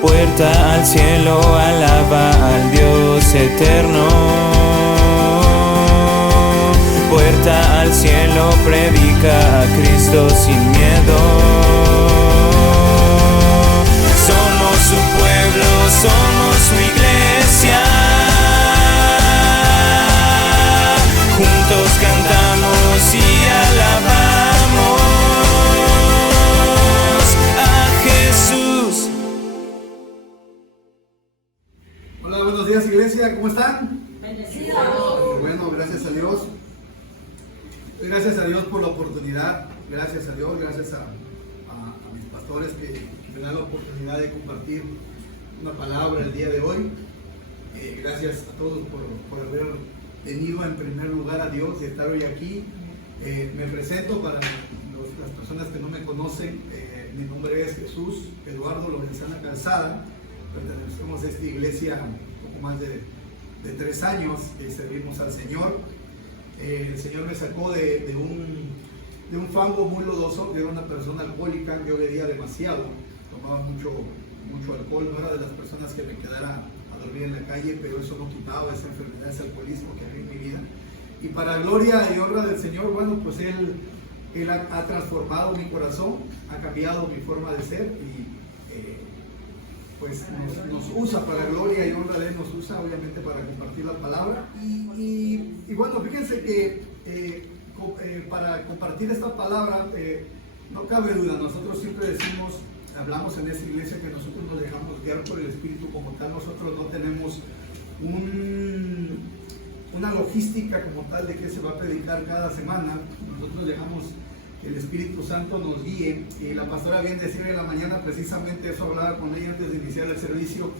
Puerta al cielo, alaba al Dios eterno. Puerta al cielo, predica a Cristo sin miedo. Somos su pueblo, somos su iglesia. Juntos cantamos y alabamos a Jesús. Hola, buenos días, iglesia, ¿cómo están? Bendecidos. Bueno, gracias a Dios. Gracias a Dios por la oportunidad. Gracias a Dios, gracias a mis pastores que me dan la oportunidad de compartir una palabra el día de hoy. Gracias a todos por haber tenido en primer lugar a Dios y estar hoy aquí. Me presento para las personas que no me conocen. Mi nombre es Jesús Eduardo Lorenzana Calzada. Pertenecemos a esta iglesia un poco más de 3 años que servimos al Señor. El Señor me sacó de un fango muy lodoso. Yo era una persona alcohólica, yo bebía demasiado, tomaba mucho alcohol, no era de las personas que me quedara a dormir en la calle, pero eso no quitaba esa enfermedad, ese alcoholismo que había en mi vida. Y para gloria y honra del Señor, bueno, pues Él ha transformado mi corazón, ha cambiado mi forma de ser y pues nos usa para gloria y honra de Él, nos usa obviamente para compartir la palabra. Y bueno, fíjense que para compartir esta palabra, no cabe duda, nosotros siempre hablamos en esta iglesia que nosotros nos dejamos guiar por el Espíritu como tal. Nosotros no tenemos una logística como tal de que se va a predicar cada semana. Nosotros dejamos que el Espíritu Santo nos guíe. Y la pastora bien decía en la mañana, precisamente eso hablaba con ella antes de iniciar el servicio,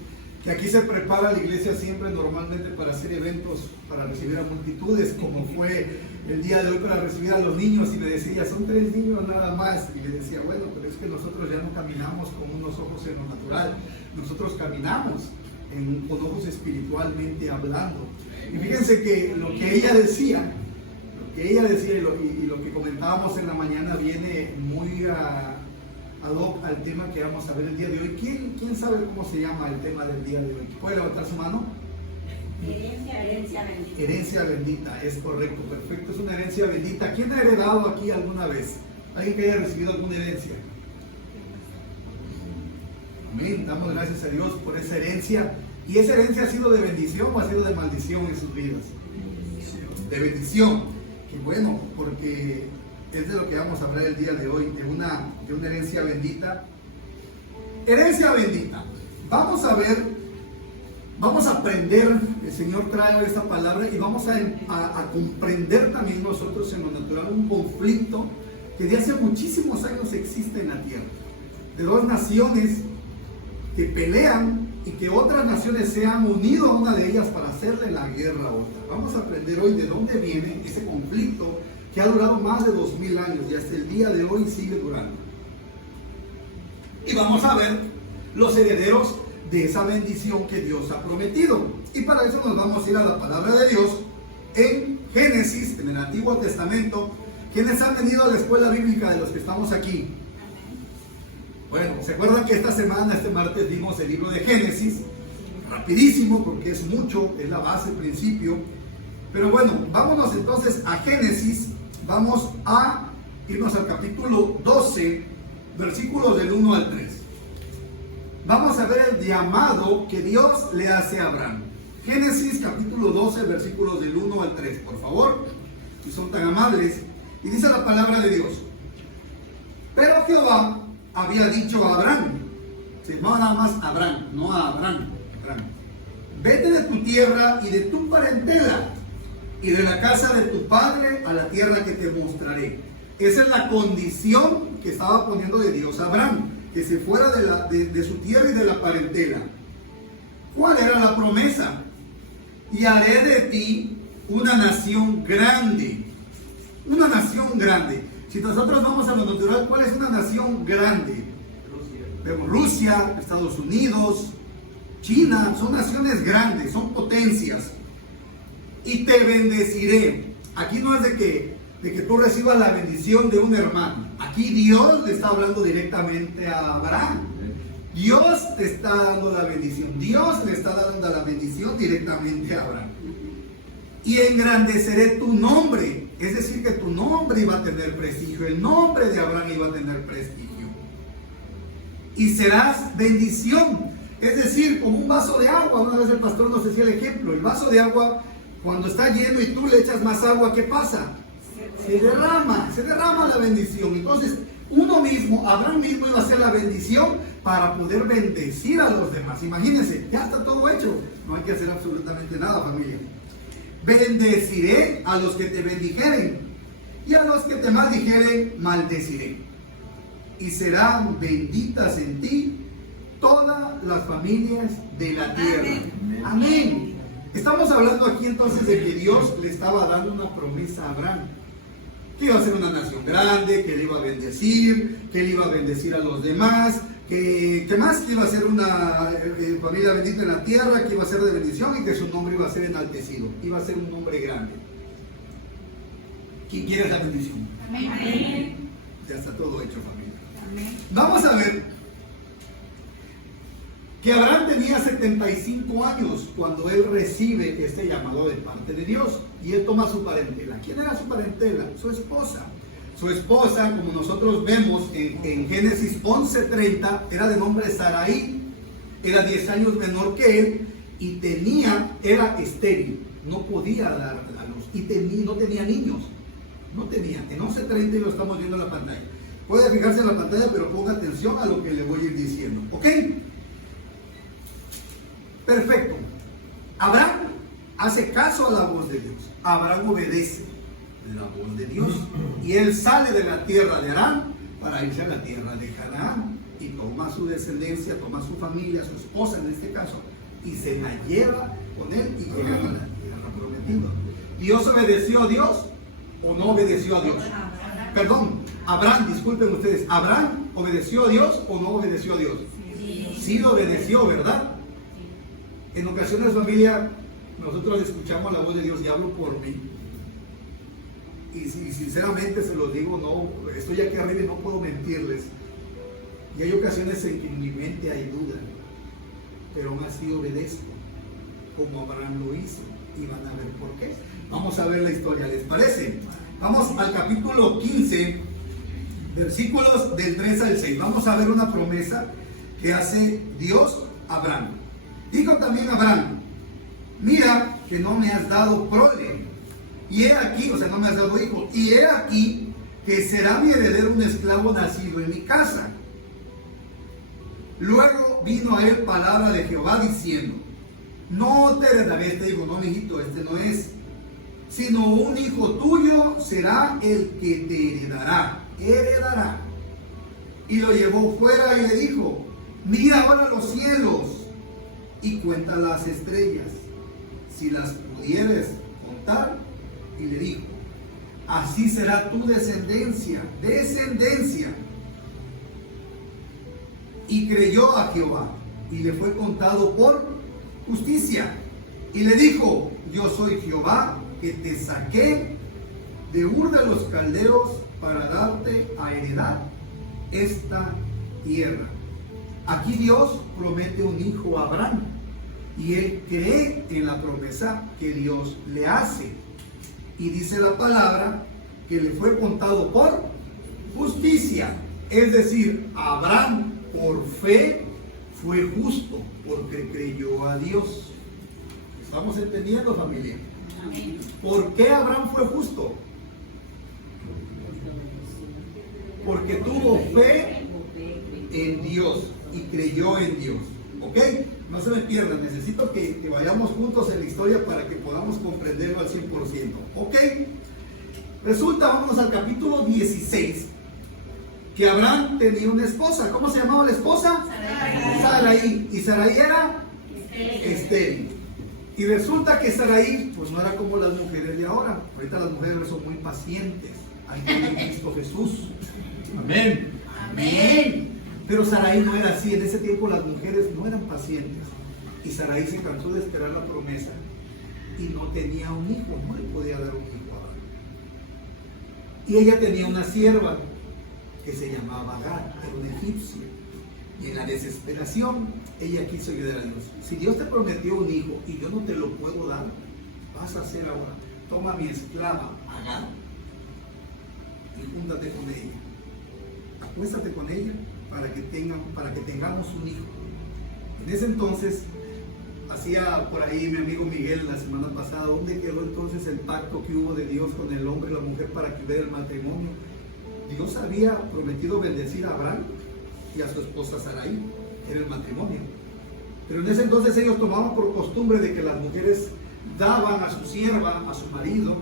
que aquí se prepara la iglesia siempre normalmente para hacer eventos, para recibir a multitudes, como fue el día de hoy para recibir a los niños. Y me decía, son 3 niños nada más. Y le decía, bueno, pero es que nosotros ya no caminamos con unos ojos en lo natural, nosotros caminamos con ojos espiritualmente hablando. Y fíjense que lo que ella decía y lo que comentábamos en la mañana viene muy ad hoc al tema que vamos a ver el día de hoy. ¿Quién sabe cómo se llama el tema del día de hoy? ¿Puede levantar su mano? Herencia bendita. Herencia bendita, es correcto, perfecto, es una herencia bendita. ¿Quién ha heredado aquí alguna vez? ¿Alguien que haya recibido alguna herencia? Amén, damos gracias a Dios por esa herencia. ¿Y esa herencia ha sido de bendición o ha sido de maldición en sus vidas? De bendición. Y bueno, porque es de lo que vamos a hablar el día de hoy, de una herencia bendita. Herencia bendita. Vamos a ver, vamos a aprender, el Señor trae esta palabra y vamos a comprender también nosotros en lo natural un conflicto que de hace muchísimos años existe en la tierra. De 2 naciones que pelean y que otras naciones se han unido a una de ellas para hacerle la guerra a otra. Vamos a aprender hoy de dónde viene ese conflicto que ha durado más de 2000 años y hasta el día de hoy sigue durando. Y vamos a ver los herederos de esa bendición que Dios ha prometido. Y para eso nos vamos a ir a la palabra de Dios en Génesis, en el Antiguo Testamento. ¿Quiénes han venido a la escuela bíblica de los que estamos aquí? Bueno, ¿se acuerdan que esta semana, este martes, vimos el libro de Génesis? Rapidísimo, porque es mucho, es la base, el principio. Pero bueno, vámonos entonces a Génesis. Vamos a irnos al capítulo 12, versículos del 1 al 3. Vamos a ver el llamado que Dios le hace a Abraham. Génesis capítulo 12, versículos del 1 al 3, por favor, si son tan amables. Y dice la palabra de Dios: pero Jehová había dicho a Abraham, no nada más a Abraham, no a Abraham, vete de tu tierra y de tu parentela y de la casa de tu padre a la tierra que te mostraré. Esa es la condición que estaba poniendo de Dios a Abraham, que se fuera de su tierra y de la parentela. ¿Cuál era la promesa? Y haré de ti una nación grande. Una nación grande. Si nosotros vamos a lo natural, ¿cuál es una nación grande? Rusia, Estados Unidos, China, son naciones grandes, son potencias. Y te bendeciré. Aquí no es de que tú recibas la bendición de un hermano. Aquí Dios le está hablando directamente a Abraham. Dios te está dando la bendición. Dios le está dando la bendición directamente a Abraham. Y engrandeceré tu nombre. Es decir, que tu nombre iba a tener prestigio. El nombre de Abraham iba a tener prestigio. Y serás bendición. Es decir, como un vaso de agua. Una vez el pastor nos decía el ejemplo. El vaso de agua, cuando está lleno y tú le echas más agua, ¿qué pasa? Se derrama la bendición. Entonces, uno mismo, Abraham mismo iba a ser la bendición para poder bendecir a los demás. Imagínense, ya está todo hecho. No hay que hacer absolutamente nada, familia. Bendeciré a los que te bendijeren, y a los que te maldijeren, maldeciré. Y serán benditas en ti todas las familias de la tierra. Amén. Estamos hablando aquí entonces de que Dios le estaba dando una promesa a Abraham. Que iba a ser una nación grande, que le iba a bendecir, que le iba a bendecir a los demás, que más, que iba a ser una familia bendita en la tierra, que iba a ser de bendición y que su nombre iba a ser enaltecido, iba a ser un nombre grande. ¿Quién quiere esa bendición? Amén. Ya está todo hecho, familia. Amén. Vamos a ver que Abraham tenía 75 años cuando él recibe este llamado de parte de Dios, y él toma su parentela. ¿Quién era su parentela? Su esposa. Su esposa, como nosotros vemos en Génesis 11:30, era de nombre Sarai, era 10 años menor que él, y era estéril, no podía dar a luz, y no tenía niños, no tenía. En 11:30 lo estamos viendo en la pantalla. Puede fijarse en la pantalla, pero ponga atención a lo que le voy a ir diciendo, ¿ok? Perfecto. Abraham hace caso a la voz de Dios. Abraham obedece la voz de Dios. Y él sale de la tierra de Harán para irse a la tierra de Canaán. Y toma su descendencia, toma su familia, su esposa en este caso, y se la lleva con él y llega a la tierra prometida. ¿Dios obedeció a Dios o no obedeció a Dios? Perdón, Abraham, disculpen ustedes, ¿Abraham obedeció a Dios o no obedeció a Dios? Sí lo obedeció, ¿verdad? En ocasiones, familia, nosotros escuchamos la voz de Dios, y hablo por mí. Y sinceramente se los digo, no, estoy aquí arriba y no puedo mentirles. Y hay ocasiones en que en mi mente hay duda, pero aún así obedezco, como Abraham lo hizo. Y van a ver por qué. Vamos a ver la historia, ¿les parece? Vamos al capítulo 15, versículos del 3 al 6. Vamos a ver una promesa que hace Dios a Abraham. Dijo también Abraham: mira que no me has dado prole, y he aquí, o sea, no me has dado hijo, y he aquí que será mi heredero un esclavo nacido en mi casa. Luego vino a él palabra de Jehová diciendo: no te heredaré este hijo, no, mijito, este no es, sino un hijo tuyo será el que te heredará. Y lo llevó fuera y le dijo: mira ahora los cielos y cuenta las estrellas, si las pudieres contar. Y le dijo: así será tu descendencia. Y creyó a Jehová, y le fue contado por justicia. Y le dijo: yo soy Jehová, que te saqué de Ur de los Caldeos para darte a heredar esta tierra. Aquí Dios promete un hijo a Abraham, y él cree en la promesa que Dios le hace. Y dice la palabra que le fue contado por justicia. Es decir, Abraham por fe fue justo porque creyó a Dios. ¿Estamos entendiendo, familia? Amén. ¿Por qué Abraham fue justo? Porque tuvo fe en Dios y creyó en Dios. ¿Ok? No se me pierdan, necesito que vayamos juntos en la historia para que podamos comprenderlo al 100%. ¿Ok? Resulta, vámonos al capítulo 16, que Abraham tenía una esposa. ¿Cómo se llamaba la esposa? Sarai. Y Sarai era estéril. Y resulta que Sarai, pues no era como las mujeres de ahora. Ahorita las mujeres son muy pacientes. Ahí tiene Cristo Jesús. Amén. Amén. Pero Sarai no era así. En ese tiempo las mujeres no eran pacientes. Y Sarai se cansó de esperar la promesa y no tenía un hijo, no le podía dar un hijo a Abraham. Y ella tenía una sierva que se llamaba Agar, era una egipcia. Y en la desesperación, ella quiso ayudar a Dios. Si Dios te prometió un hijo y yo no te lo puedo dar, vas a hacer ahora. Toma a mi esclava, Agar, y júntate con ella. Acuéstate con ella para que tengamos un hijo. En ese entonces, hacía por ahí mi amigo Miguel la semana pasada, ¿dónde quedó entonces el pacto que hubo de Dios con el hombre y la mujer para que hubiera el matrimonio? Dios había prometido bendecir a Abraham y a su esposa Sarai, era el matrimonio. Pero en ese entonces ellos tomaban por costumbre de que las mujeres daban a su sierva, a su marido,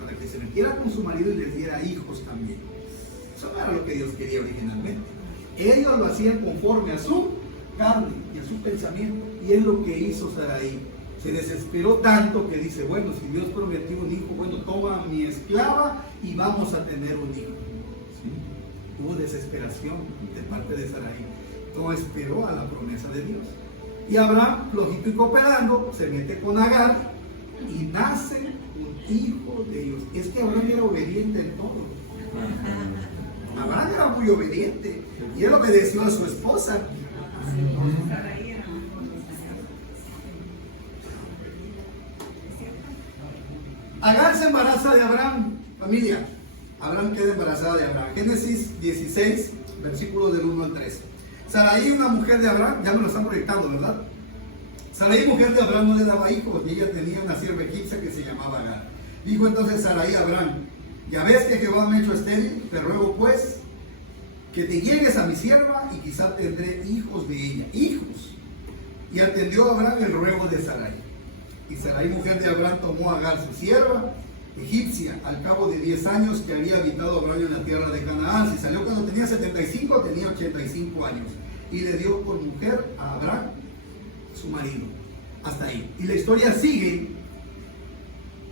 para que se metiera con su marido y les diera hijos también. Eso no era lo que Dios quería originalmente. Ellos lo hacían conforme a su carne y a su pensamiento, y es lo que hizo Sarai. Se desesperó tanto que dice, bueno, si Dios prometió un hijo, bueno, toma a mi esclava y vamos a tener un hijo. ¿Sí? Hubo desesperación de parte de Sarai. No esperó a la promesa de Dios. Y Abraham, flojito y cooperando, se mete con Agar y nace un hijo de Dios. Es que Abraham era obediente en todo. Abraham era muy obediente y él obedeció a su esposa. Agar se embaraza de Abraham, familia. Abraham queda embarazada de Abraham. Génesis 16, versículos del 1 al 13. Sarai, una mujer de Abraham, ya me lo están proyectando, ¿verdad? Sarai, mujer de Abraham, no le daba hijos, y ella tenía una sierva egipcia que se llamaba Agar. Dijo entonces Sarai a Abraham, ya ves que Jehová me ha hecho estéril, te ruego pues que te llegues a mi sierva y quizá tendré hijos de ella, hijos. Y atendió a Abraham el ruego de Sarai. Y Sarai, mujer de Abraham, tomó a Agar, su sierva egipcia, al cabo de 10 años que había habitado Abraham en la tierra de Canaán. Si salió cuando tenía 75, tenía 85 años. Y le dio por mujer a Abraham, su marido. Hasta ahí. Y la historia sigue.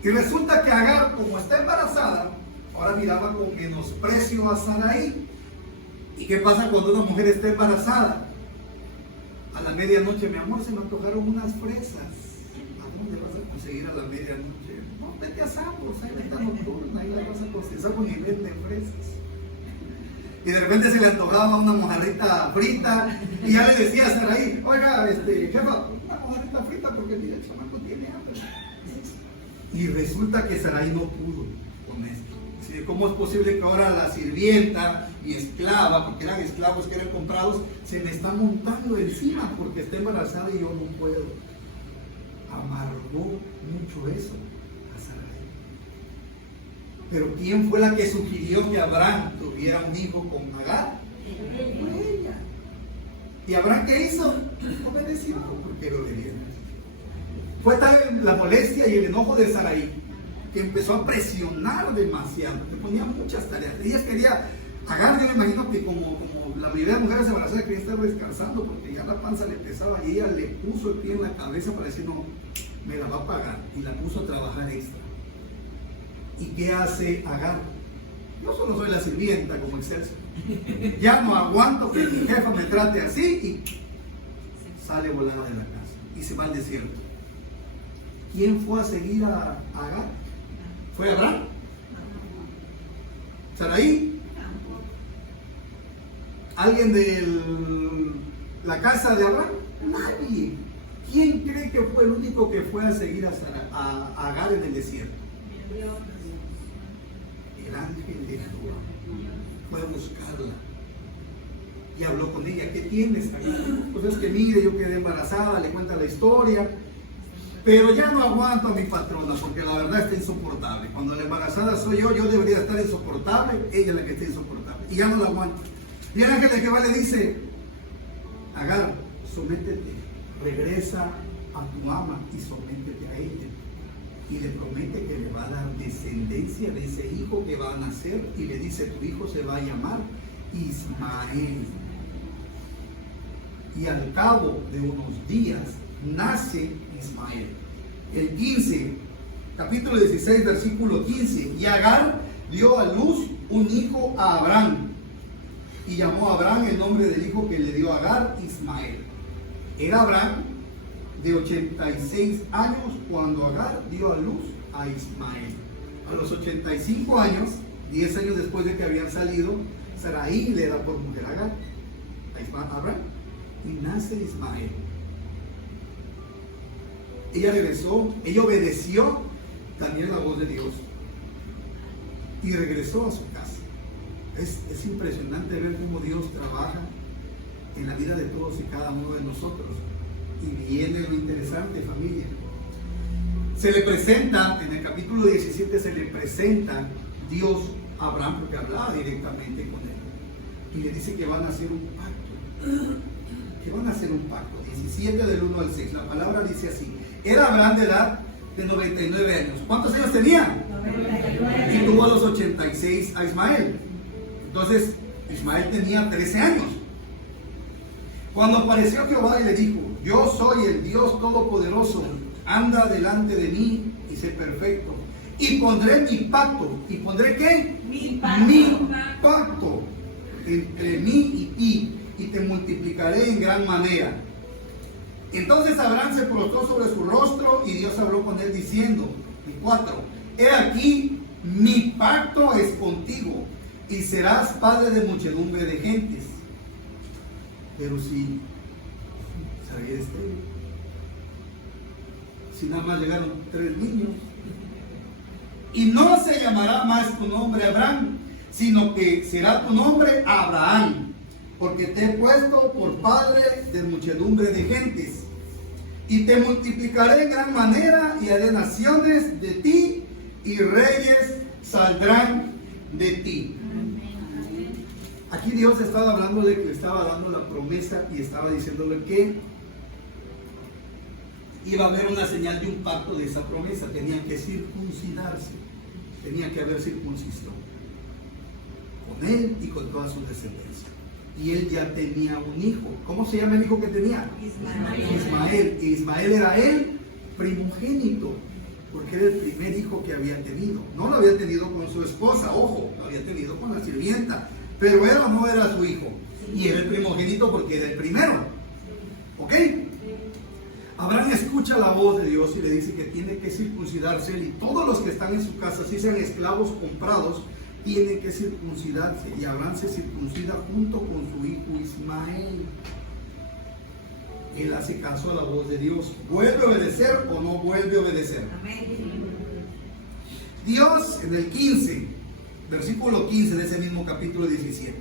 Y resulta que Agar, como está embarazada, ahora miraba con menosprecio a Sarai. ¿Y qué pasa cuando una mujer está embarazada? A la medianoche, mi amor, se me antojaron unas fresas. ¿A dónde vas a conseguir a la medianoche? No, vete a Sambros, ahí vete a Nocturna, ahí la vas a conseguir. Sambros ni venden fresas. Y de repente se le antojaba una mojarrita frita y ya le decía a Sarai, oiga, jefa, una mojarrita frita porque mira, el chamaco tiene hambre. Y resulta que Sarai no pudo con esto. ¿Cómo es posible que ahora la sirvienta y esclava, porque eran esclavos que eran comprados, se me está montando encima porque está embarazada y yo no puedo? Amargó mucho eso a Sarai. Pero ¿quién fue la que sugirió que Abraham tuviera un hijo con Agar? Fue ella. ¿Y Abraham qué hizo? Obedeció, porque era obediente. Fue tal la molestia y el enojo de Sarai que empezó a presionar demasiado, le ponía muchas tareas. Ella quería, Agar, yo me imagino que como la mayoría de mujeres embarazadas quería estar descansando porque ya la panza le pesaba y ella le puso el pie en la cabeza para decir, no, me la va a pagar, y la puso a trabajar extra. ¿Y qué hace Agar? Yo solo soy la sirvienta como Excelsior. Ya no aguanto que mi jefa me trate así, y sale volada de la casa y se va al desierto. ¿Quién fue a seguir a Agar? ¿Fue Abraham? ¿Sarai? ¿Alguien de la casa de Abraham? Nadie. ¿Quién cree que fue el único que fue a seguir a Agar en el desierto? El ángel de Jehová fue a buscarla y habló con ella. ¿Qué tienes, Agar? Pues es que mire, yo quedé embarazada, le cuenta la historia. Pero ya no aguanto a mi patrona porque la verdad está insoportable. Cuando la embarazada soy yo debería estar insoportable, ella es la que está insoportable. Y ya no la aguanto. Y el ángel de Jehová le dice, Agar, sométete, regresa a tu ama y sométete a ella. Y le promete que le va a dar descendencia de ese hijo que va a nacer. Y le dice, tu hijo se va a llamar Ismael. Y al cabo de unos días nace Ismael. El 15, capítulo 16, versículo 15. Y Agar dio a luz un hijo a Abraham. Y llamó a Abraham el nombre del hijo que le dio a Agar, Ismael. Era Abraham de 86 años cuando Agar dio a luz a Ismael. A los 85 años, 10 años después de que habían salido, Sarai le da por mujer a Agar, a Abraham. y nace Ismael. Ella regresó, ella obedeció también la voz de Dios y regresó a su casa. Es impresionante ver cómo Dios trabaja en la vida de todos y cada uno de nosotros. Y viene lo interesante, familia. Se le presenta, en el capítulo 17 se le presenta Dios a Abraham, porque hablaba directamente con él. Y le dice que van a hacer un pacto. Que van a hacer un pacto. 17 del 1 al 6. La palabra dice así. Era Abraham de edad de 99 años. ¿Cuántos años tenía? 99. Y tuvo a los 86 a Ismael. Entonces, Ismael tenía 13 años. Cuando apareció Jehová y le dijo: yo soy el Dios Todopoderoso, anda delante de mí y sé perfecto. Y pondré mi pacto. ¿Y pondré qué? Mi pacto. Mi pacto entre mí y ti, y te multiplicaré en gran manera. Entonces Abraham se postró sobre su rostro y Dios habló con él diciendo, y 4, he aquí, mi pacto es contigo y serás padre de muchedumbre de gentes. Pero si Sarai era estéril, si nada más llegaron 3 niños, y no se llamará más tu nombre Abraham, sino que será tu nombre Abraham, porque te he puesto por padre de muchedumbre de gentes, y te multiplicaré en gran manera, y haré naciones de ti, y reyes saldrán de ti. Aquí Dios estaba hablando de que le estaba dando la promesa y estaba diciéndole que iba a haber una señal de un pacto de esa promesa. Tenían que circuncidarse, tenía que haber circuncisión con él y con toda su descendencia. Y él ya tenía un hijo. ¿Cómo se llama el hijo que tenía? Ismael. Y Ismael era el primogénito, porque era el primer hijo que había tenido. No lo había tenido con su esposa, ojo, lo había tenido con la sirvienta, pero él no era su hijo. Y era el primogénito porque era el primero. ¿Ok? Abraham escucha la voz de Dios y le dice que tiene que circuncidarse él y todos los que están en su casa, si sean esclavos comprados, tienen que circuncidarse. Y Abraham se circuncida junto con su hijo Ismael. Él hace caso a la voz de Dios. ¿Vuelve a obedecer o no vuelve a obedecer? Dios en el 15, versículo 15 de ese mismo capítulo 17,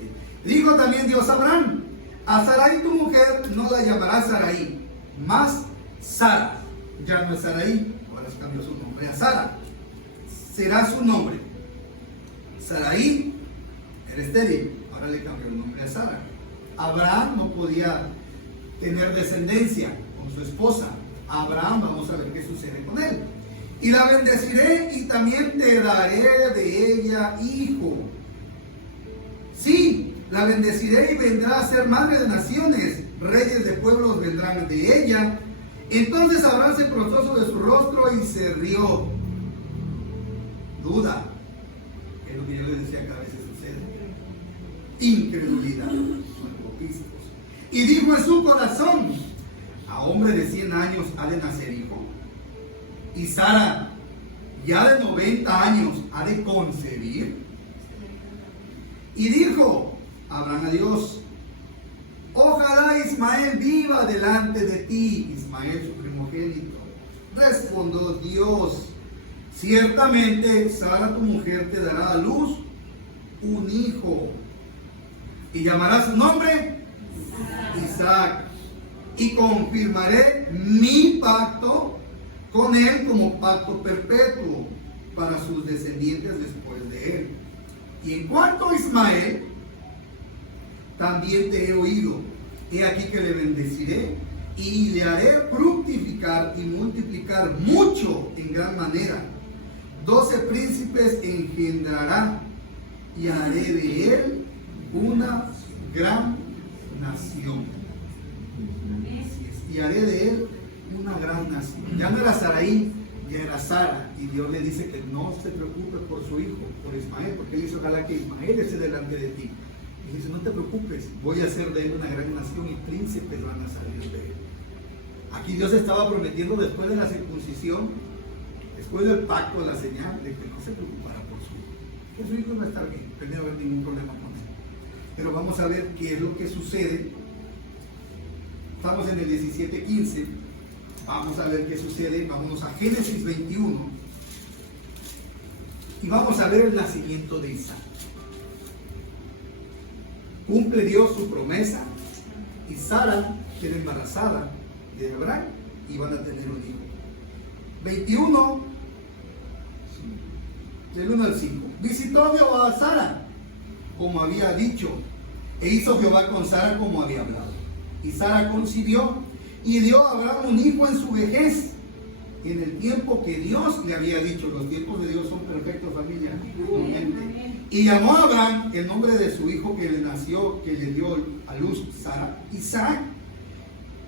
dijo también Dios a Abraham: a Sarai tu mujer no la llamarás Sarai, más Sara. Ya no es Sarai, ahora cambió su nombre a Sara. Será su nombre. Sarai era estéril, ahora le cambió el nombre a Sara. Abraham no podía tener descendencia con su esposa. Abraham, vamos a ver qué sucede con él. Y la bendeciré y también te daré de ella hijo. Sí, la bendeciré y vendrá a ser madre de naciones. Reyes de pueblos vendrán de ella. Entonces Abraham se postró sobre su rostro y se rió. Duda. Es lo que yo les decía que a veces sucede. Incredulidad. Y dijo en su corazón: a hombre de 100 años ha de nacer hijo. Y Sara, ya de 90 años, ha de concebir. Y dijo Abraham a Dios: ojalá Ismael viva delante de ti. Ismael su primogénito. Respondió Dios: ciertamente Sara tu mujer te dará a luz un hijo, y llamará su nombre Isaac, y confirmaré mi pacto con él como pacto perpetuo para sus descendientes después de él. Y en cuanto a Ismael, también te he oído. He aquí que le bendeciré y le haré fructificar y multiplicar mucho en gran manera. 12 príncipes engendrará y haré de él una gran nación. Y haré de él una gran nación. Ya no era Sarai, ya era Sara. Y Dios le dice que no se preocupe por su hijo, por Ismael, porque él hizo ojalá que Ismael esté delante de ti. Y dice: no te preocupes, voy a hacer de él una gran nación y príncipes van a salir de él. Aquí Dios estaba prometiendo, después de la circuncisión, después del pacto, la señal de que no se preocupara por su hijo. Que su hijo no va a estar bien, no va a haber ningún problema con él. Pero vamos a ver qué es lo que sucede Estamos en el 17:15. Vamos a ver qué sucede. Vámonos a Génesis 21. Y vamos a ver el nacimiento de Isaac. Cumple Dios su promesa. Y Sara queda embarazada de Abraham y van a tener un hijo. 21, del 1 al 5. Visitó Jehová a Sara, como había dicho, e hizo Jehová con Sara como había hablado. Y Sara concibió y dio a Abraham un hijo en su vejez, en el tiempo que Dios le había dicho. Los tiempos de Dios son perfectos, familia. Y llamó a Abraham el nombre de su hijo que le nació, que le dio a luz Sara, Isaac.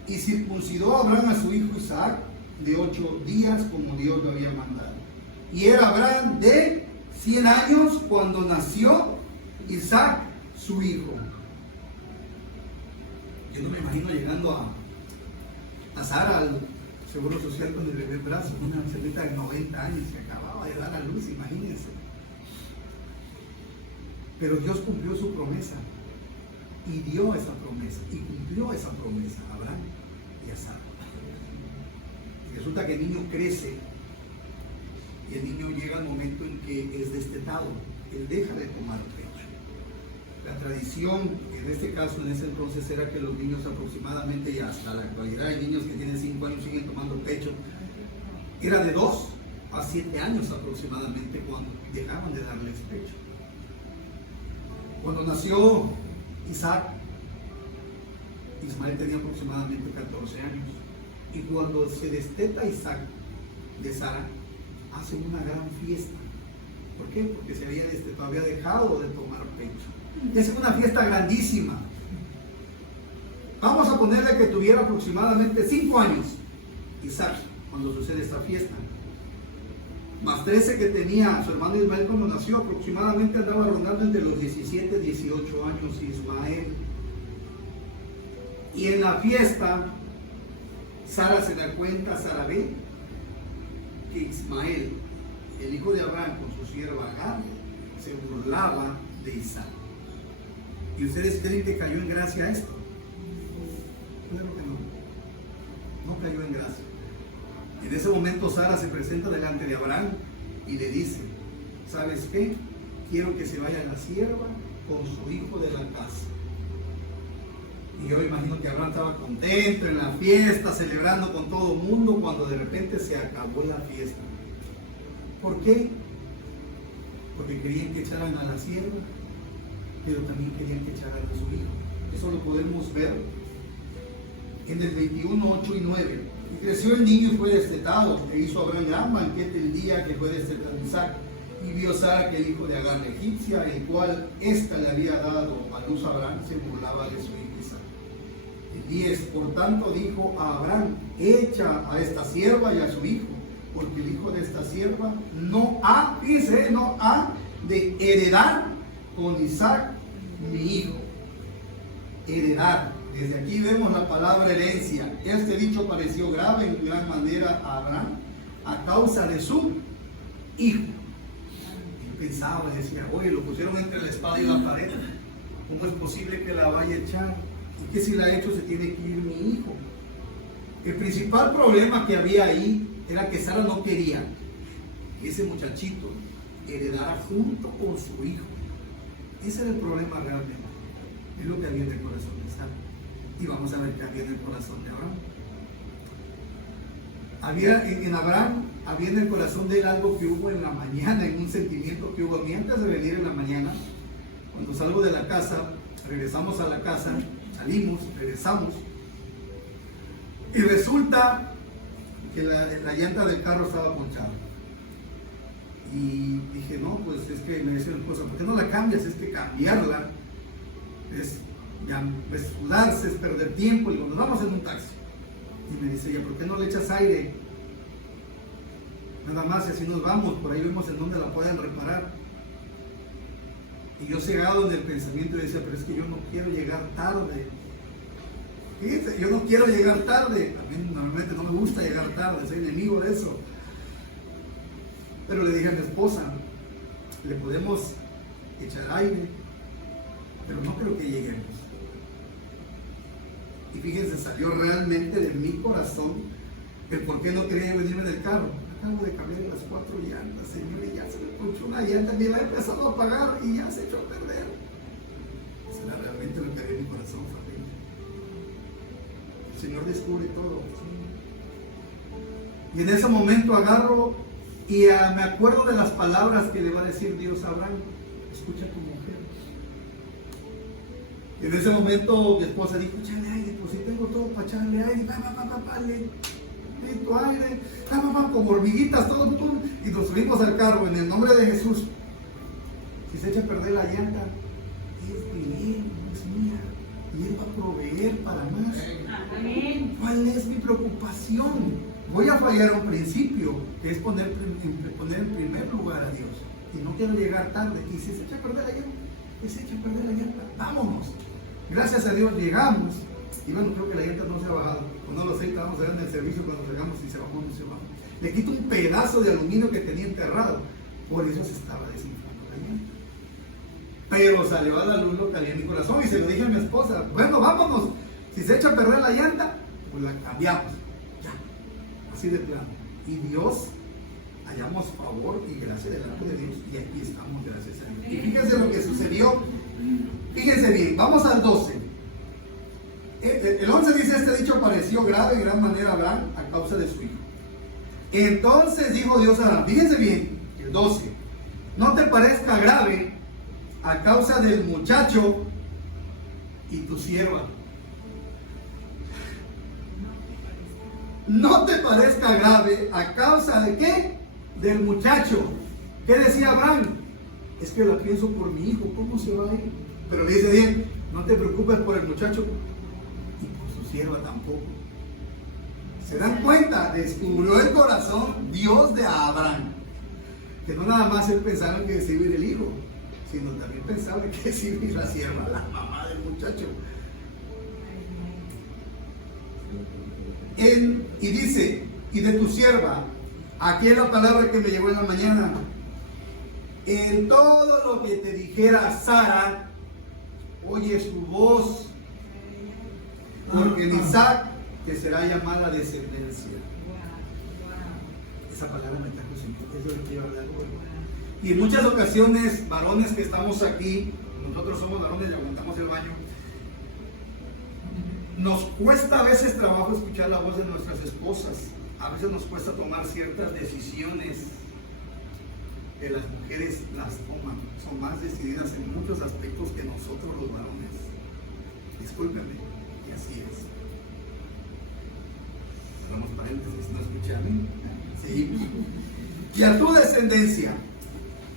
Y circuncidó a Abraham a su hijo Isaac de 8 días, como Dios lo había mandado. Y era Abraham de 100 años cuando nació Isaac, su hijo. Yo no me imagino llegando a Sara al Seguro Social con el bebé en brazos, una señorita de 90 años que acababa de dar a luz, imagínense. Pero Dios cumplió su promesa y dio esa promesa y cumplió esa promesa a Abraham y a Sara. Y resulta que el niño crece y el niño llega al momento en que es destetado, él deja de tomar pecho. La tradición, en este caso, en ese entonces, era que los niños aproximadamente, y hasta la actualidad hay niños que tienen 5 años y siguen tomando pecho, era de 2 a 7 años aproximadamente cuando dejaban de darles pecho. Cuando nació Isaac, Ismael tenía aproximadamente 14 años. Y cuando se desteta Isaac de Sara, hacen una gran fiesta. ¿Por qué? Porque se había destetado, había dejado de tomar pecho. Y hacen una fiesta grandísima. Vamos a ponerle que tuviera aproximadamente 5 años Isaac cuando sucede esta fiesta. Más 13 que tenía su hermano Ismael cuando nació, aproximadamente andaba rondando entre los 17 y 18 años Ismael. Y en la fiesta, Sara se da cuenta, Sara ve que Ismael, el hijo de Abraham, con su sierva Agar, se burlaba de Isaac. ¿Y ustedes creen que cayó en gracia esto? Claro que no. No cayó en gracia. En ese momento Sara se presenta delante de Abraham y le dice: ¿sabes qué? Quiero que se vaya la sierva con su hijo de la casa. Y yo imagino que Abraham estaba contento en la fiesta, celebrando con todo el mundo, cuando de repente se acabó la fiesta. ¿Por qué? Porque querían que echaran a la sierva, pero también querían que echaran a su hijo. Eso lo podemos ver en el 21, 8 y 9. Y creció el niño y fue destetado, e hizo Abraham gran banquete el día que fue destetado Isaac. Y vio Sara que el hijo de Agar la egipcia, el cual ésta le había dado a luz a Abraham, se burlaba de su hijo Isaac. El 10, por tanto dijo a Abraham: echa a esta sierva y a su hijo, porque el hijo de esta sierva no ha, fíjense, no ha de heredar con Isaac mi hijo. Heredar. Desde aquí vemos la palabra herencia. Este dicho pareció grave en gran manera a Abraham a causa de su hijo. Él pensaba y decía: oye, lo pusieron entre la espada y la pared. ¿Cómo es posible que la vaya a echar? ¿Y que si la echo se tiene que ir mi hijo? El principal problema que había ahí era que Sara no quería que ese muchachito heredara junto con su hijo. Ese era el problema realmente. Es lo que había en el corazón de Sara. Y vamos a ver qué había en el corazón de Abraham. En Abraham había en el corazón de él algo que hubo en la mañana, en un sentimiento que hubo a mí antes de venir en la mañana. Cuando salgo de la casa, regresamos a la casa, salimos, regresamos, y resulta que la llanta del carro estaba ponchada. Y dije: no, pues es que me decía mi esposa: ¿por qué no la cambias? Es que cambiarla es sudarse, es perder tiempo. Y nos vamos en un taxi. Y me dice ella: ¿por qué no le echas aire? Nada más, y así nos vamos, por ahí vemos en dónde la pueden reparar. Y yo cegado en el pensamiento, y decía: pero es que yo no quiero llegar tarde. Fíjense, yo no quiero llegar tarde. A mí normalmente no me gusta llegar tarde, soy enemigo de eso. Pero le dije a mi esposa: le podemos echar aire, pero no creo que lleguemos. Y fíjense, salió realmente de mi corazón el por qué no quería venirme en el carro. Acabo de cambiar las 4 llantas, Señor, y ya se me ponchó una llanta, ni la he empezado a apagar y ya se echó a perder. Eso era realmente lo que había en mi corazón, familia. El Señor descubre todo. ¿Sí? Y en ese momento agarro y me acuerdo de las palabras que le va a decir Dios a Abraham. Escucha a tu mujer. Y en ese momento mi esposa dijo, échale aire, pues si tengo todo para echarle aire, tu aire, como hormiguitas, todo, y nos subimos al carro en el nombre de Jesús. Si se echa a perder la llanta, es de Él, no es mía, y Él va a proveer para más. Amén. ¿Cuál es mi preocupación? Voy a fallar a un principio, que es poner en primer lugar a Dios, y no quiero llegar tarde. Y si se echa a perder la llanta, se echa a perder la llanta, vámonos. Gracias a Dios llegamos. Y bueno, creo que la llanta no se ha bajado. O no lo sé, vamos a ver en el servicio cuando llegamos si se bajó o no se bajó. Le quito un pedazo de aluminio que tenía enterrado. Por eso se estaba desinflando la llanta. Pero salió a la luz lo que había en mi corazón y se lo dije a mi esposa. Bueno, vámonos. Si se echa a perder la llanta, pues la cambiamos. Ya. Así de plano. Y Dios, hallamos favor y gracia delante de Dios. Y aquí estamos, gracias a Dios. Y fíjense lo que sucedió. Fíjense bien, vamos al 12. El 11 dice, este dicho pareció grave en gran manera a Abraham a causa de su hijo. Entonces dijo Dios a Abraham, fíjense bien, el 12, no te parezca grave a causa del muchacho y tu sierva. No te parezca grave a causa de qué? Del muchacho. ¿Qué decía Abraham? Es que la pienso por mi hijo, ¿cómo se va a ir? Pero le dice bien, no te preocupes por el muchacho y por su sierva tampoco. ¿Se dan cuenta? Descubrió el corazón Dios de Abraham. Que no nada más él pensaba que se iba a ir el hijo, sino también pensaba que se iba a ir la sierva, la mamá del muchacho. Y dice, y de tu sierva, aquí es la palabra que me llegó en la mañana. En todo lo que te dijera Sara, oye su voz, porque en Isaac te será llamada descendencia. Esa palabra me trajo Señor, es lo que quiero hablar hoy. Y en muchas ocasiones, varones que estamos aquí, nosotros somos varones y aguantamos el baño, nos cuesta a veces trabajo escuchar la voz de nuestras esposas. A veces nos cuesta tomar ciertas decisiones que las mujeres las toman. Son más decididas en muchos aspectos que nosotros los varones. Discúlpenme, y así es. Cerramos paréntesis, ¿no escuchan? Seguimos. Y a tu descendencia,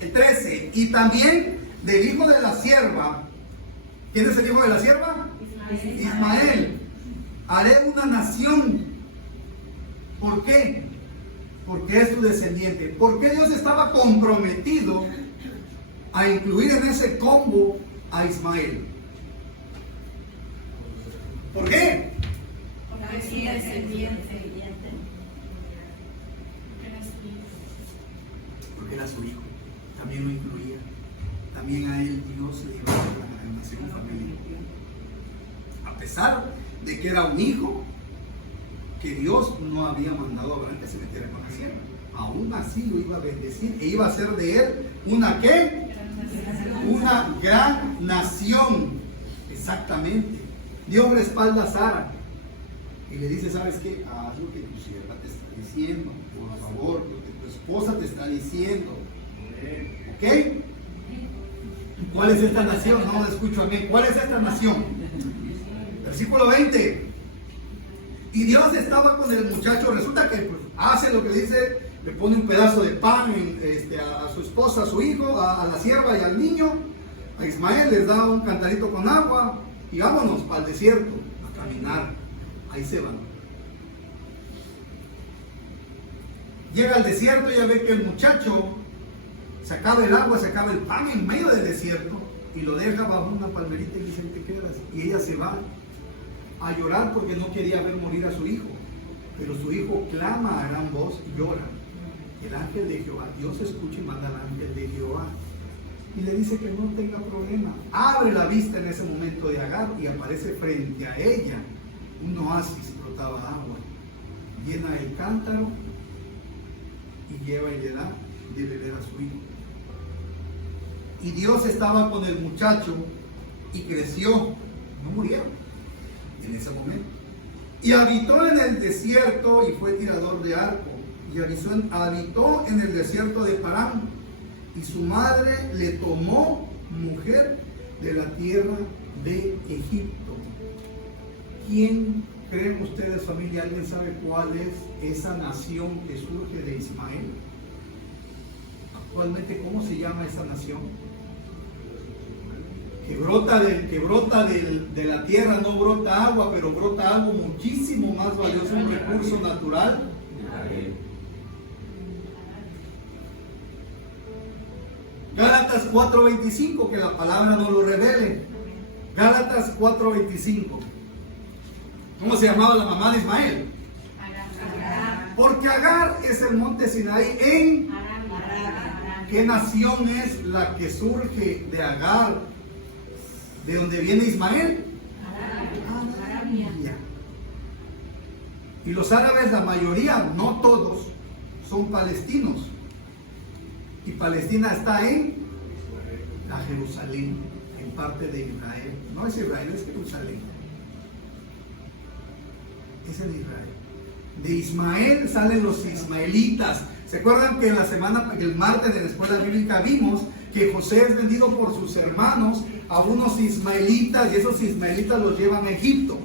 el 13, y también del hijo de la sierva. ¿Quién es el hijo de la sierva? Ismael. Haré una nación. ¿Por qué? Porque es tu descendiente. Porque Dios estaba comprometido a incluir en ese combo a Ismael. ¿Por qué? Porque es mi descendiente. Porque era su hijo. También lo incluía. También a él Dios le iba a dar la nación y familia. A pesar de que era un hijo que Dios no había mandado a Abraham que se metiera con la sierva, aún así lo iba a bendecir e iba a hacer de él una ¿qué? Una gran nación. Exactamente. Dios respalda a Sara y le dice, ¿sabes qué? Haz lo que tu sierva te está diciendo, por favor, lo que tu esposa te está diciendo. ¿Ok? ¿Cuál es esta nación? No lo escucho a mí. ¿Cuál es esta nación? Versículo 20. Y Dios estaba con el muchacho. Resulta que pues, hace lo que dice, le pone un pedazo de pan a su esposa, a su hijo, a la sierva y al niño. A Ismael les da un cantarito con agua y vámonos para el desierto a caminar. Ahí se van. Llega al desierto y ya ve que el muchacho se acaba el agua, se acaba el pan en medio del desierto y lo deja bajo una palmerita y dice, ¿te quedas? Y ella se va a llorar porque no quería ver morir a su hijo. Pero su hijo clama a gran voz y llora. El ángel de Jehová, Dios escucha y manda al ángel de Jehová. Y le dice que no tenga problema. Abre la vista en ese momento de Agar y aparece frente a ella un oasis, brotaba agua, llena el cántaro y lleva y le da de beber a su hijo. Y Dios estaba con el muchacho y creció, no murieron en ese momento. Y habitó en el desierto y fue tirador de arco. Y habitó en el desierto de Parán. Y su madre le tomó mujer de la tierra de Egipto. ¿Quién creen ustedes, familia? ¿Alguien sabe cuál es esa nación que surge de Ismael? Actualmente, ¿cómo se llama esa nación? Que brota de la tierra, no brota agua, pero brota algo muchísimo más valioso, un recurso natural. Gálatas 4:25, que la palabra no lo revele. Gálatas 4:25. ¿Cómo se llamaba la mamá de Ismael? Porque Agar es el monte Sinaí en... ¿Qué nación es la que surge de Agar? ¿De donde viene Ismael? Arabia. Y los árabes, la mayoría, no todos, son palestinos. Y Palestina está en la Jerusalén, en parte de Israel. No es Israel, es Jerusalén. Es en Israel. De Ismael salen los ismaelitas. ¿Se acuerdan que el martes de la escuela bíblica vimos que José es vendido por sus hermanos a unos ismaelitas y esos ismaelitas los llevan a Egipto?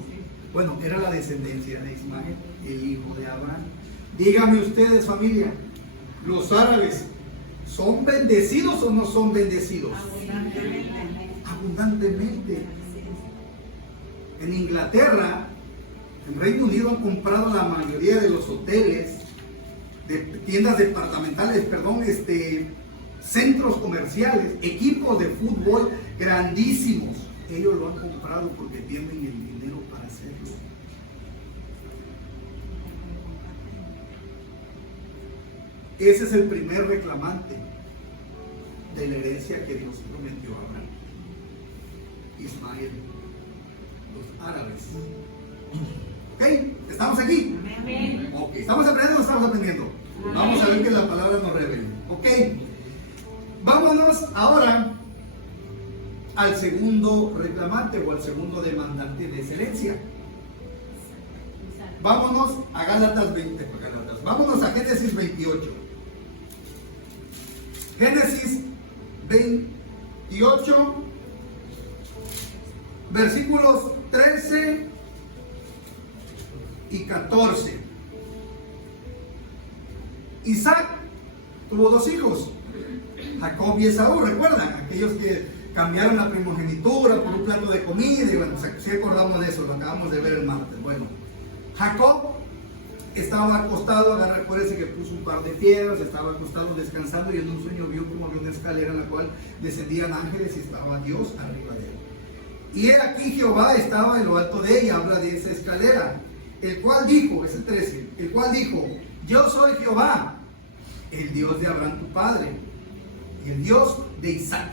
Bueno, era la descendencia de Ismael, el hijo de Abraham. Díganme ustedes, familia, ¿los árabes son bendecidos o no son bendecidos? Abundantemente. En Inglaterra, en Reino Unido, han comprado la mayoría de los hoteles, de tiendas departamentales, centros comerciales, equipos de fútbol grandísimos. Ellos lo han comprado porque tienen el dinero para hacerlo. Ese es el primer reclamante de la herencia que Dios prometió a Abraham. Ismael, los árabes. ¿Ok? ¿Estamos aquí? Amén. Ok, ¿estamos aprendiendo o no estamos aprendiendo? Amén. Vamos a ver que la palabra nos revela. Ok, vámonos ahora al segundo reclamante o al segundo demandante de excelencia. Vámonos a vámonos a Génesis 28. Génesis 28, versículos 13 y 14. Isaac tuvo dos hijos, Jacob y Esaú. ¿Recuerdan? Aquellos que cambiaron la primogenitura por un plato de comida. Y bueno, si acordamos de eso, lo acabamos de ver el martes. Bueno, Jacob estaba acostado, acuérdense que puso un par de piedras, estaba acostado descansando y en un sueño vio como había una escalera en la cual descendían ángeles y estaba Dios arriba de él. Y he aquí Jehová estaba en lo alto de ella, habla de esa escalera, el cual dijo, es el 13, el cual dijo: yo soy Jehová, el Dios de Abraham tu padre, y el Dios de Isaac.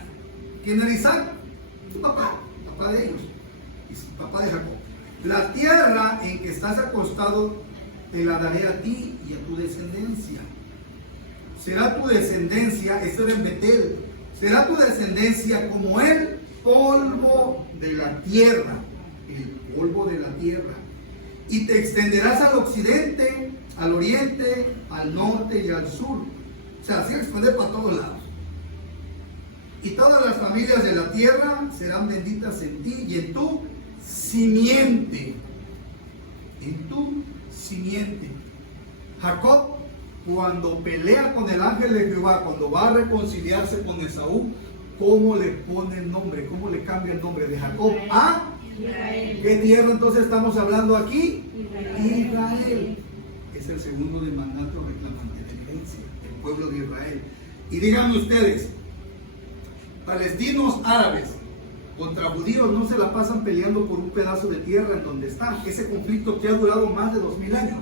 ¿Quién era Isaac? Su papá de ellos, y su papá de Jacob. La tierra en que estás acostado te la daré a ti y a tu descendencia. Será tu descendencia, esto era en Betel, será tu descendencia como el polvo de la tierra, el polvo de la tierra. Y te extenderás al occidente, al oriente, al norte y al sur. O sea, se extiende para todos lados. Y todas las familias de la tierra serán benditas en ti y en tu simiente. En tu simiente. Jacob, cuando pelea con el ángel de Jehová, cuando va a reconciliarse con Esaú, ¿cómo le pone el nombre? ¿Cómo le cambia el nombre de Jacob a Israel? ¿Qué tierra entonces estamos hablando aquí? Israel. Es el segundo demandante o reclamante de herencia, el pueblo de Israel. Y díganme ustedes, palestinos árabes contra judíos no se la pasan peleando por un pedazo de tierra en donde está. Ese conflicto que ha durado más de 2000 años.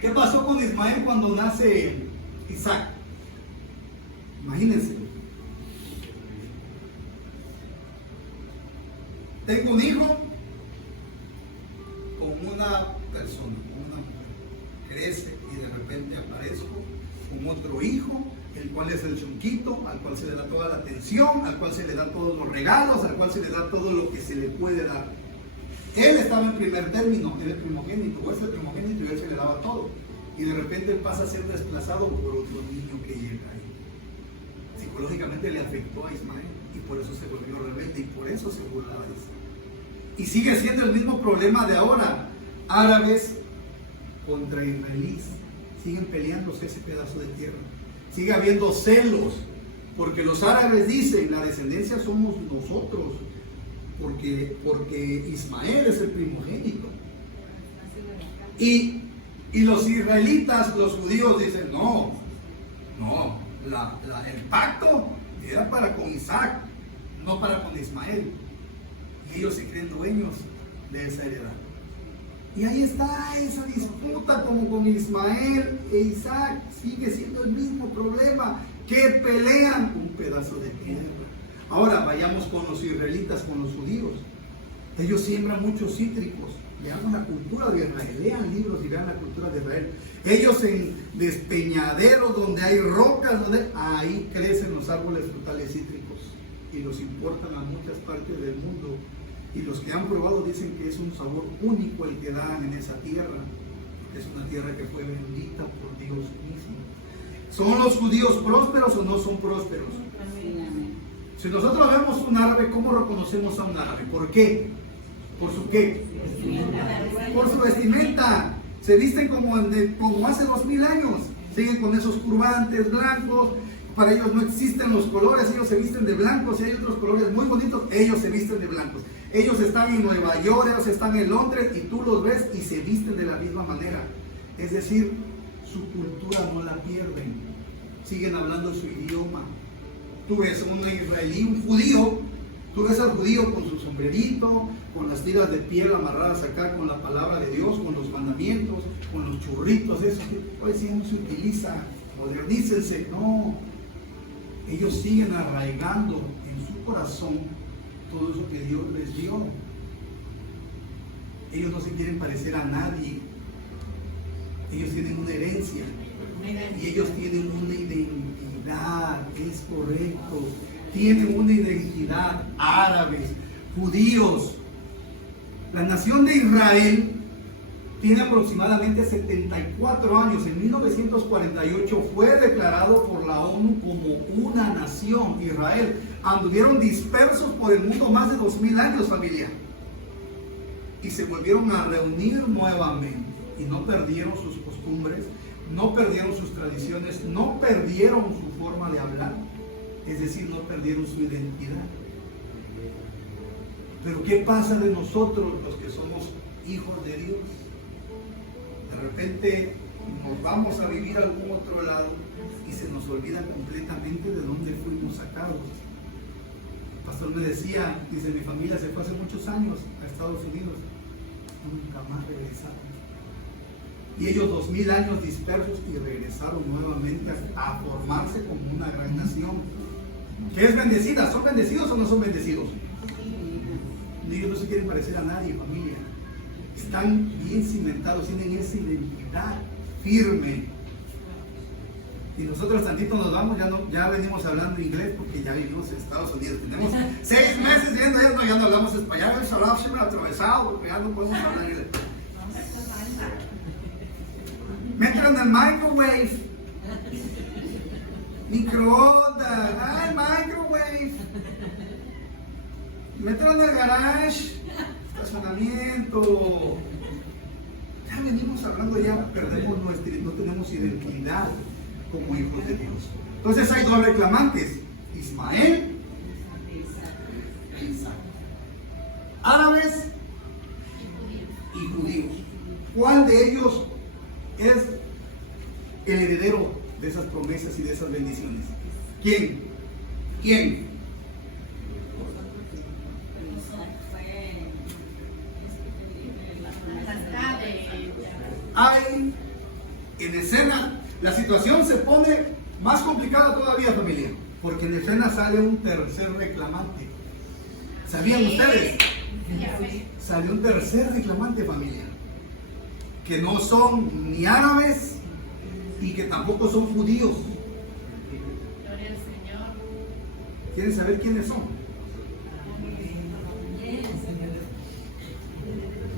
¿Qué pasó con Ismael cuando nace Isaac? Imagínense. Tengo un hijo, cual es el chonquito, al cual se le da toda la atención, al cual se le da todos los regalos, al cual se le da todo lo que se le puede dar. Él estaba en primer término, era el primogénito, o es el primogénito y él se le daba todo. Y de repente él pasa a ser desplazado por otro niño que llega ahí. Psicológicamente le afectó a Ismael y por eso se volvió rebelde y por eso se burlaba de eso. Y sigue siendo el mismo problema de ahora. Árabes contra israelíes siguen peleándose ese pedazo de tierra. Sigue habiendo celos porque los árabes dicen la descendencia somos nosotros porque Ismael es el primogénito. Y los israelitas, los judíos dicen no, el pacto era para con Isaac, no para con Ismael. Y ellos se creen dueños de esa heredad. Y ahí está esa disputa como con Ismael e Isaac. Sigue siendo el mismo problema, que pelean un pedazo de tierra. Ahora vayamos con los israelitas, con los judíos. Ellos siembran muchos cítricos. Veamos la cultura de Israel, lean libros y vean la cultura de Israel. Ellos en despeñaderos donde hay rocas, ahí crecen los árboles frutales cítricos y los importan a muchas partes del mundo. Y los que han probado dicen que es un sabor único el que dan en esa tierra. Es una tierra que fue bendita por Dios mismo. ¿Son los judíos prósperos o no son prósperos? Si nosotros vemos un árabe, ¿cómo reconocemos a un árabe? ¿Por qué? ¿Por su qué? Por su vestimenta. Se visten como hace 2000 años. Siguen con esos turbantes blancos. Para ellos no existen los colores. Ellos se visten de blanco. Si hay otros colores muy bonitos, ellos se visten de blancos. Ellos están en Nueva York, ellos están en Londres y tú los ves y se visten de la misma manera. Es decir, su cultura no la pierden. Siguen hablando su idioma. Tú ves un israelí, un judío. Tú ves al judío con su sombrerito, con las tiras de piel amarradas acá, con la palabra de Dios, con los mandamientos, con los churritos, eso que hoy sí no se utiliza. Modernícense. No. Ellos siguen arraigando en su corazón todo eso que Dios les dio. Ellos no se quieren parecer a nadie. Ellos tienen una herencia y ellos tienen una identidad, es correcto. Tienen una identidad. Árabes, judíos. La nación de Israel tiene aproximadamente 74 años. En 1948 fue declarado por la ONU como una nación. Israel. Anduvieron dispersos por el mundo más de 2000 años, familia. Y se volvieron a reunir nuevamente. Y no perdieron sus costumbres, no perdieron sus tradiciones, no perdieron su forma de hablar. Es decir, no perdieron su identidad. Pero ¿qué pasa de nosotros los que somos hijos de Dios? De repente nos vamos a vivir a algún otro lado y se nos olvida completamente de dónde fuimos sacados. El pastor me decía, dice, mi familia se fue hace muchos años a Estados Unidos, nunca más regresaron. Y ellos 2000 años dispersos y regresaron nuevamente a formarse como una gran nación. ¿Qué es bendecida? ¿Son bendecidos o no son bendecidos? Ellos no se quieren parecer a nadie, familia. Están bien cimentados, tienen esa identidad firme. Y nosotros tantito nos vamos, ya venimos hablando inglés porque ya vivimos en Estados Unidos. Tenemos 6 meses viendo ellos, ya no hablamos español, hemos hablado siempre atravesado porque ya no podemos hablar inglés. Mételo en el microwave. Microondas. ¡Ay, microwave! Mételo en el garage. Estacionamiento. Ya venimos hablando, ya perdemos no tenemos identidad como hijos de Dios. Entonces hay dos reclamantes: Ismael e Isaac. Árabes y judíos. ¿Cuál de ellos es el heredero de esas promesas y de esas bendiciones? ¿Quién? ¿Quién? Hay en escena, la situación se pone más complicada todavía, familia, porque en escena sale un tercer reclamante. ¿Sabían ustedes? Salió un tercer reclamante, familia, que no son ni árabes y que tampoco son judíos. ¿Quieren saber quiénes son?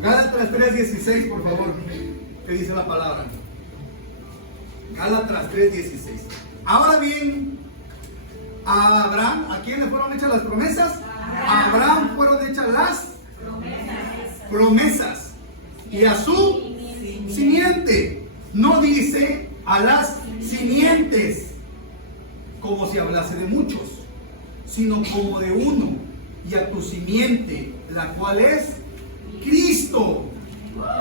Gálatas 3:16, por favor. ¿Qué dice la palabra? Gálatas 3:16. Ahora bien, a Abraham, ¿a quién le fueron hechas las promesas? A Abraham fueron hechas las promesas. Y a su simiente. No dice a las simientes, como si hablase de muchos, sino como de uno. Y a tu simiente, la cual es Cristo.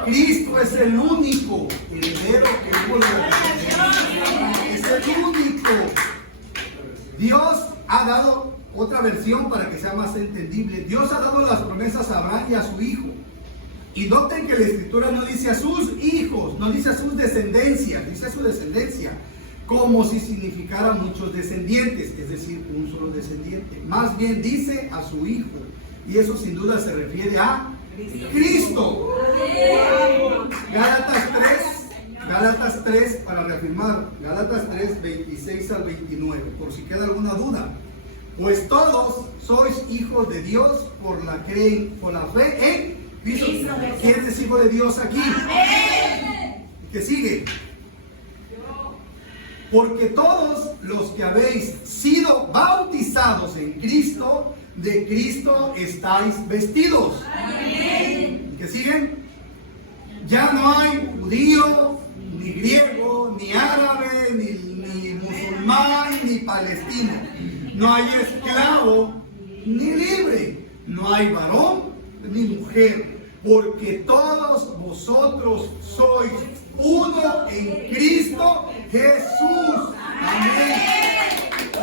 Cristo es el único heredero que hubo de la descendencia. Es el único. Dios ha dado otra versión para que sea más entendible. Dios ha dado las promesas a Abraham y a su hijo. Y noten que la escritura no dice a sus hijos, no dice a sus descendencias, dice a su descendencia, como si significara muchos descendientes, es decir, un solo descendiente. Más bien dice a su hijo. Y eso sin duda se refiere a Cristo. Gálatas 3, para reafirmar, Gálatas 3, 26 al 29, por si queda alguna duda. Pues todos sois hijos de Dios por la fe en Cristo. ¿Quién es hijo de Dios aquí? ¿Qué sigue? Porque todos los que habéis sido bautizados en Cristo, de Cristo estáis vestidos. ¿Qué siguen? Ya no hay judío, ni griego, ni árabe, ni musulmán, ni palestino. No hay esclavo, ni libre. No hay varón, ni mujer. Porque todos vosotros sois uno en Cristo Jesús. Amén. Y si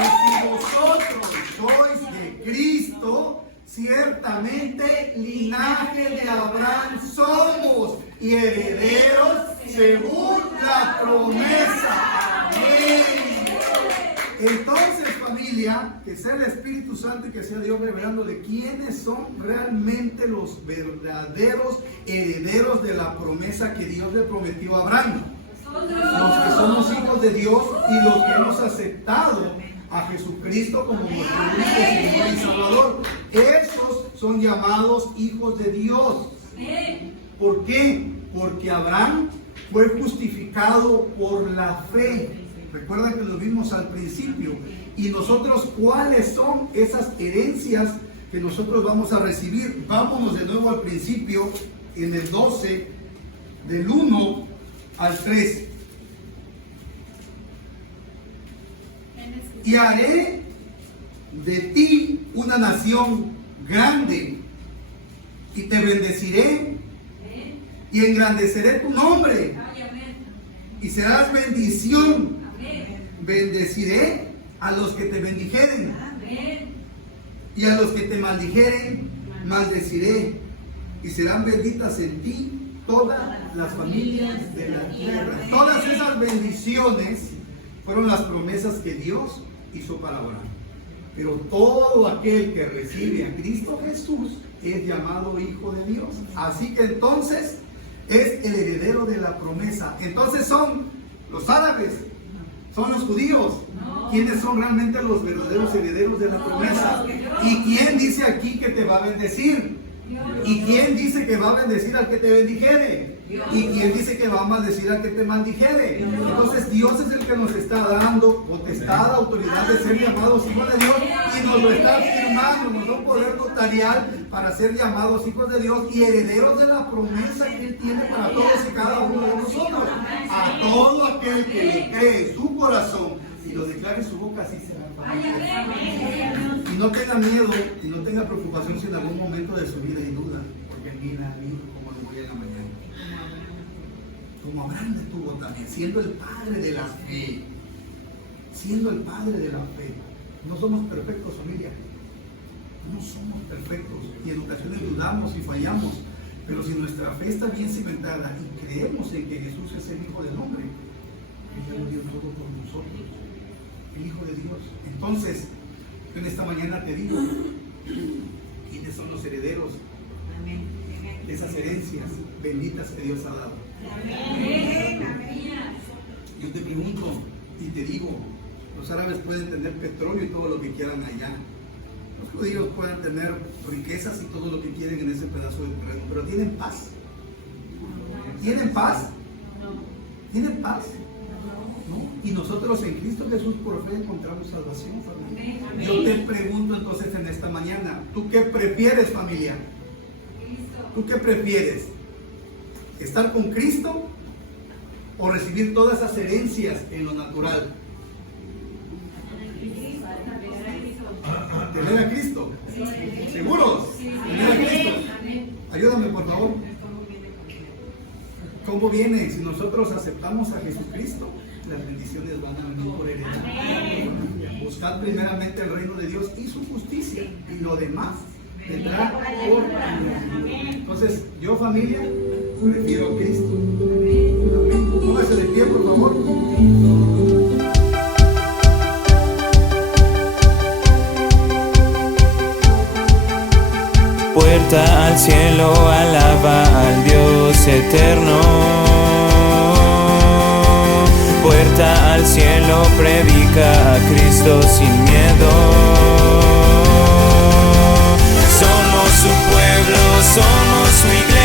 vosotros sois de Cristo, ciertamente linaje de Abraham somos y herederos según la promesa. Amén. Entonces, familia, que sea el Espíritu Santo y que sea Dios revelándole quiénes son realmente los verdaderos herederos de la promesa que Dios le prometió a Abraham. Los que somos hijos de Dios y los que hemos aceptado a Jesucristo como nuestro único Señor y Salvador. Esos son llamados hijos de Dios. ¿Por qué? Porque Abraham fue justificado por la fe. Recuerda que lo vimos al principio. Y nosotros, ¿cuáles son esas herencias que nosotros vamos a recibir? Vámonos de nuevo al principio, en el 12, del 1 al 3. Y haré de ti una nación grande, y te bendeciré, y engrandeceré tu nombre, y serás bendición. Bendeciré a los que te bendijeren, y a los que te maldijeren, maldeciré, y serán benditas en ti todas las familias de la tierra. Todas esas bendiciones fueron las promesas que Dios hizo para Abraham. Pero todo aquel que recibe a Cristo Jesús es llamado hijo de Dios. Así que entonces es el heredero de la promesa. Entonces son los árabes, son los judíos. ¿Quiénes son realmente los verdaderos herederos de la promesa? ¿Y quién dice aquí que te va a bendecir? ¿Y quién dice que va a bendecir al que te bendijere? ¿Y quién dice que va a maldecir al que te maldijere? Entonces Dios es el que nos está dando potestad, autoridad de ser llamados hijos de Dios, y nos lo está firmando, nos da un poder notarial para ser llamados hijos de Dios y herederos de la promesa que Él tiene para todos y cada uno de nosotros. A todo aquel que le cree en su corazón y lo declare en su boca, así será. Y no tenga miedo y no tenga preocupación si en algún momento de su vida hay duda, porque mira a mí como le morí en la mañana. Como Abraham estuvo también, siendo el padre de la fe. Siendo el padre de la fe. No somos perfectos, familia. No somos perfectos. Y en ocasiones dudamos y fallamos. Pero si nuestra fe está bien cimentada y creemos en que Jesús es el Hijo del Hombre, Él murió todo por nosotros. El Hijo de Dios. Entonces, en esta mañana te digo, ¿quiénes son los herederos de esas herencias benditas que Dios ha dado? Yo te pregunto y te digo, los árabes pueden tener petróleo y todo lo que quieran allá, Los judíos pueden tener riquezas y todo lo que quieren en ese pedazo de terreno, pero ¿tienen paz? ¿Tienen paz? ¿Tienen paz? ¿No? Y nosotros en Cristo Jesús por fe encontramos salvación, familia. Yo te pregunto entonces en esta mañana, ¿tú qué prefieres, familia? ¿Tú qué prefieres? ¿Estar con Cristo o recibir todas esas herencias en lo natural? ¿Tener a Cristo? ¿Seguros? ¿Tener a Cristo? Ayúdame, por favor. ¿Cómo viene? Si nosotros aceptamos a Jesucristo, las bendiciones van a venir por herencia. Buscad primeramente el reino de Dios y su justicia, y lo demás vendrá por añadidura. Entonces, yo, familia, prefiero a Cristo. Amén. Póngase de pie, por favor. Puerta al cielo, alaba al Dios eterno. Puerta al cielo, predica a Cristo sin miedo. Somos su pueblo, somos su iglesia.